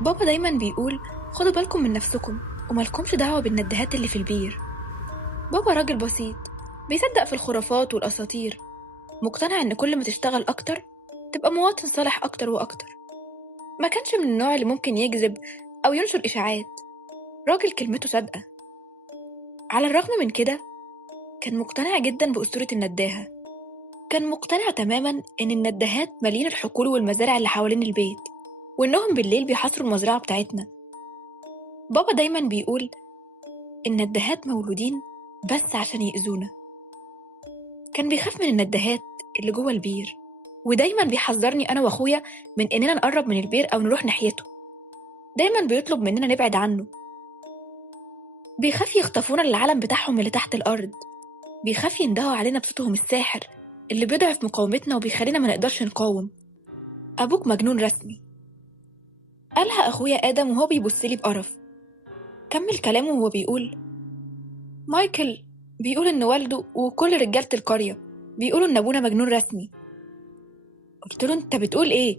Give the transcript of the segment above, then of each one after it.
بابا دايما بيقول خدوا بالكم من نفسكم ومالكمش دعوة بالندهات اللي في البير. بابا راجل بسيط بيصدق في الخرافات والأساطير، مقتنع إن كل ما تشتغل أكتر تبقى مواطن صالح أكتر وأكتر. ما كانش من النوع اللي ممكن يكذب أو ينشر إشاعات، راجل كلمته صادقة. على الرغم من كده كان مقتنع جدا بأسطورة النداهة، كان مقتنع تماما إن النداهات مالين الحقول والمزارع اللي حوالين البيت، وإنهم بالليل بيحاصروا المزرعة بتاعتنا. بابا دايما بيقول النداهات مولودين بس عشان يأذونا. كان بيخاف من النداهات اللي جوه البير، ودايما بيحذرني أنا وأخويا من إننا نقرب من البير أو نروح ناحيته. دايما بيطلب مننا نبعد عنه، بيخاف يخطفونا للعالم بتاعهم اللي تحت الأرض، بيخاف يندهوا علينا بصوتهم الساحر اللي بيضعف مقاومتنا وبيخلينا ما نقدرش نقاوم. أبوك مجنون رسمي، قالها أخويا آدم وهو بيبصلي بقرف. كمل كلامه وهو بيقول مايكل بيقول إن والده وكل رجالة القرية بيقولوا إن أبونا مجنون رسمي. قلت له أنت بتقول إيه؟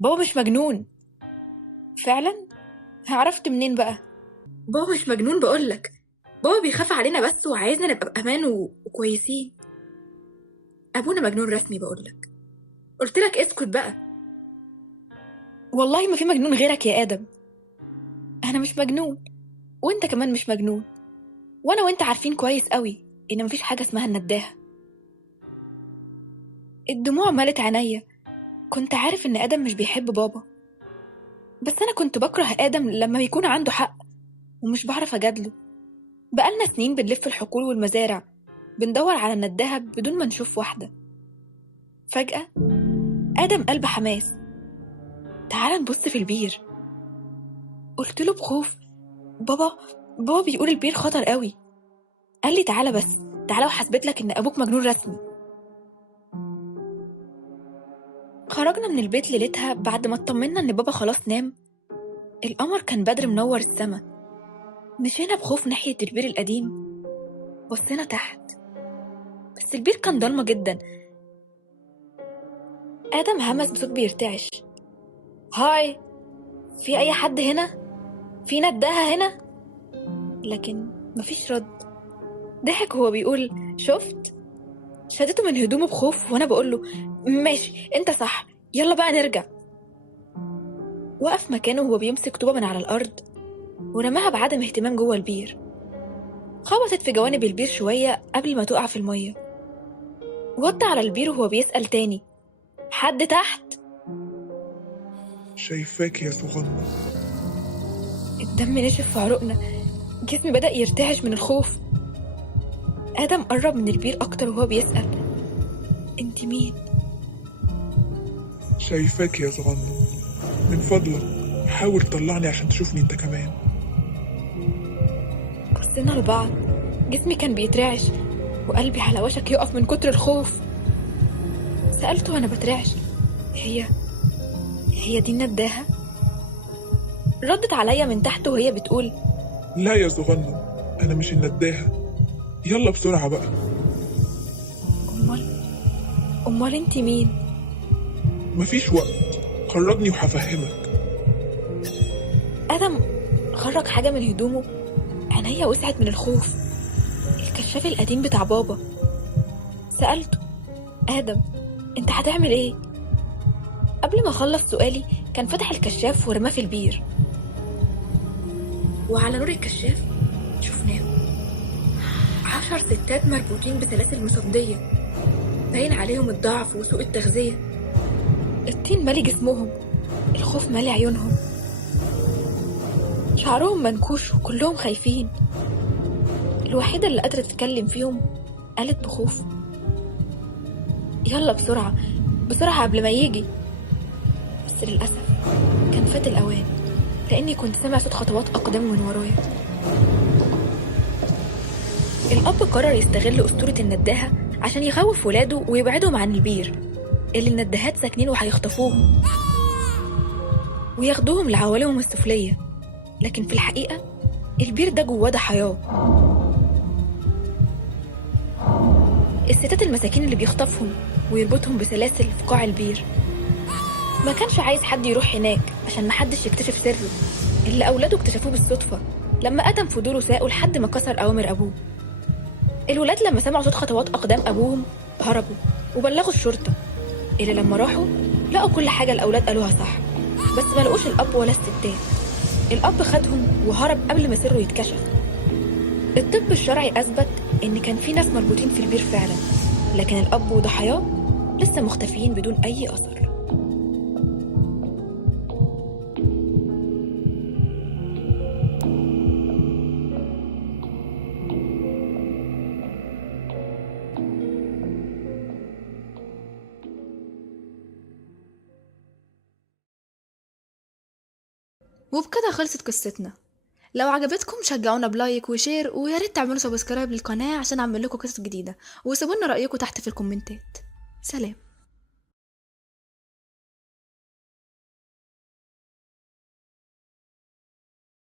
بابا مش مجنون. فعلا؟ عرفت منين بقى؟ بابا مش مجنون بقولك، بابا بيخاف علينا بس وعايزنا نبقى بأمان وكويسين. أبونا مجنون رسمي بقولك. قلت لك اسكت بقى. والله ما في مجنون غيرك يا آدم. أنا مش مجنون وأنت كمان مش مجنون، وأنا وأنت عارفين كويس قوي إن مفيش حاجة اسمها النداهة. الدموع ملت عينيا، كنت عارف إن آدم مش بيحب بابا، بس أنا كنت بكره آدم لما يكون عنده حق ومش بعرف أجادله. بقالنا سنين بنلف الحقول والمزارع بندور على النداهة بدون ما نشوف واحدة. فجأة آدم قال بحماس تعال نبص في البير. قلت له بخوف بابا بيقول البير خطر قوي. قال لي تعالى بس، تعالى وحسبت لك إن أبوك مجنون رسمي. خرجنا من البيت ليلتها بعد ما اطمنا إن بابا خلاص نام. القمر كان بدر منور السما. مشينا بخوف ناحية البير القديم، بصينا تحت بس البير كان ضلمة جدا. آدم همس بصوت بيرتعش هاي، في أي حد هنا؟ في نداهة هنا؟ لكن مفيش رد. ضحك وهو بيقول شفت؟ شدته من هدومه بخوف وأنا بقوله ماشي انت صح، يلا بقى نرجع. وقف مكانه وهو بيمسك طوبة من على الأرض ورماها بعدم اهتمام جوه البير. خبطت في جوانب البير شوية قبل ما تقع في المية. وطى على البير وهو بيسأل تاني حد تحت؟ شايفاك يا صغنن. الدم نشف في عروقنا، جسمي بدأ يرتعش من الخوف. آدم قرب من البير أكتر وهو بيسأل انت مين؟ شايفاك يا صغنن، من فضلك حاول طلعني عشان تشوفني انت كمان. بصينا لبعض، جسمي كان بيترعش وقلبي على وشك يقف من كتر الخوف. سألته وأنا بترعش هي دي النداهة؟ ردت عليا من تحت وهي بتقول لا يا صغنن، انا مش النداهة، يلا بسرعة بقى. أمال انت مين؟ مفيش وقت، خرجني وهفهمك. آدم خرج حاجة من هدومه، عينيا وسعت من الخوف. الكشاف القديم بتاع بابا. سألته آدم انت هتعمل ايه؟ قبل ما اخلص سؤالي كان فتح الكشاف ورماه في البير، وعلى نور الكشاف شفناهم 10 ستات مربوطين بسلاسل مصدية، باين عليهم الضعف وسوء التغذية. الطين مالي جسمهم، الخوف مالي عيونهم، شعرهم منكوش وكلهم خايفين. الوحيدة اللي قادرة تتكلم فيهم قالت بخوف يلا بسرعة بسرعة قبل ما يجي. بس للأسف كان فات الأوان، لأني كنت سامع صوت خطوات أقدام من ورايا. الأب قرر يستغل أسطورة النداهة عشان يخوف ولاده ويبعدهم عن البير اللي النداهات ساكنين وهيخطفوهم وياخدوهم لعوالمهم السفلية. لكن في الحقيقة البير ده جواه ضحاياه، الستات المساكين اللي بيخطفهم ويربطهم بسلاسل في قاع البير. ما كانش عايز حد يروح هناك عشان محدش يكتشف سره اللي أولاده اكتشفوه بالصدفة لما قدم فضوله ساقه لحد ما كسر أوامر أبوه. الولاد لما سمعوا صوت خطوات أقدام أبوهم هربوا وبلغوا الشرطة، اللي لما راحوا لقوا كل حاجة الأولاد قالوها صح، بس ما لقوش الأب ولا الستات. الأب خدهم وهرب قبل ما سره يتكشف. الطب الشرعي أثبت إن كان في ناس مربوطين في البير فعلا، لكن الأب وضحاياه لسه مختفيين بدون أي أثر. وبكده خلصت قصتنا. لو عجبتكم شجعونا بلايك وشير، ويا ريت تعملوا سبسكرايب للقناة عشان اعمل لكم قصص جديدة، وسيبوا لنا رأيكم تحت في الكومنتات. سلام.